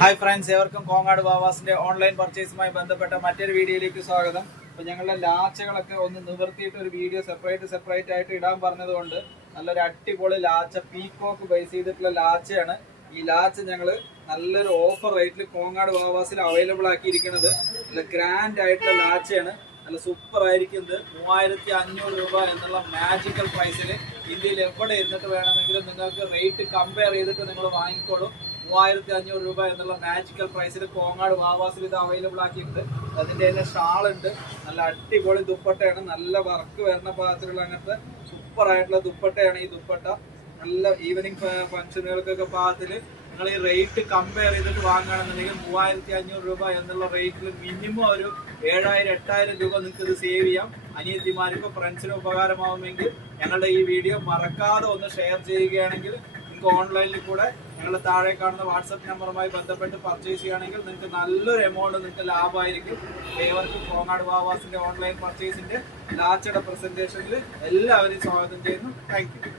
Hi friends, ഏവർക്കും Kongad വാവാസിന്റെ online പർച്ചേസുമായി ബന്ധപ്പെട്ട മറ്റൊരു വീഡിയോയിലേക്ക് സ്വാഗതം. അപ്പോൾ ഞങ്ങളുടെ ലാച്ചകളൊക്കെ ഒന്ന് നിവർത്തിയിട്ട് ഒരു വീഡിയോ സെപ്പറേറ്റ് ആയിട്ട് ഇടാൻ പറഞ്ഞതുകൊണ്ട് നല്ലൊരു അടിപൊളി ലാച്ച പീകോക്ക് ബേസ് ചെയ്തിട്ടുള്ള ലാച്ചയാണ്. ഈ ലാച്ച ഞങ്ങൾ നല്ലൊരു ഓഫർ റേറ്റിൽ കോങ്ങാട് വാവാസിൽ അവൈലബിൾ ആക്കിയിരിക്കുന്നത്. നല്ല ഗ്രാൻഡ് ആയിട്ടുള്ള ലാച്ചയാണ്, നല്ല സൂപ്പർ ആയിരിക്കുന്നത്. 3500 രൂപ എന്നുള്ള മാജിക്കൽ പ്രൈസിൽ ഇന്ത്യയിൽ എവിടെ ഇരുന്നിട്ട് വേണമെങ്കിലും നിങ്ങൾക്ക് റേറ്റ് കമ്പയർ ചെയ്തിട്ട് നിങ്ങൾ വാങ്ങിക്കോളൂ. 3500 രൂപ എന്നുള്ള മാജിക്കൽ പ്രൈസിൽ കോങ്ങാട് വാവാസിൽ ഇത് അവൈലബിൾ ആക്കിയിട്ടുണ്ട്. അതിൻ്റെ തന്നെ ഷാളുണ്ട്, നല്ല അടിപൊളി ദുപ്പട്ടയാണ്, നല്ല വർക്ക് വരുന്ന പാകത്തിലുള്ള അങ്ങനത്തെ സൂപ്പർ ആയിട്ടുള്ള ദുപ്പട്ടയാണ് ഈ ദുപ്പട്ട. നല്ല ഈവനിങ് ഫംഗ്ഷനുകൾക്കൊക്കെ പാകത്തിൽ നിങ്ങൾ ഈ റേറ്റ് കമ്പയർ ചെയ്തിട്ട് വാങ്ങുകയാണെന്നുണ്ടെങ്കിൽ 3500 രൂപ എന്നുള്ള റേറ്റിൽ മിനിമം ഒരു 7000-8000 രൂപ നിങ്ങൾക്ക് ഇത് സേവ് ചെയ്യാം. അനിയത്തിമാർക്കും ഫ്രണ്ട്സിനും ഉപകാരമാവുമെങ്കിൽ ഞങ്ങളുടെ ഈ വീഡിയോ മറക്കാതെ ഒന്ന് ഷെയർ ചെയ്യുകയാണെങ്കിൽ നിങ്ങൾക്ക് ഓൺലൈനിൽ കൂടെ ഞങ്ങളുടെ താഴെ കാണുന്ന വാട്സപ്പ് നമ്പറുമായി ബന്ധപ്പെട്ട് പർച്ചേസ് ചെയ്യുകയാണെങ്കിൽ നിങ്ങൾക്ക് നല്ലൊരു എമൗണ്ട് നിങ്ങൾക്ക് ലാഭമായിരിക്കും. ഏവർക്കും കോങ്ങാട് വാവാസിന്റെ ഓൺലൈൻ പർച്ചേസിന്റെ ലാച്ചയുടെ പ്രസന്റേഷനിൽ എല്ലാവരെയും സ്വാഗതം ചെയ്യുന്നു. Thank you.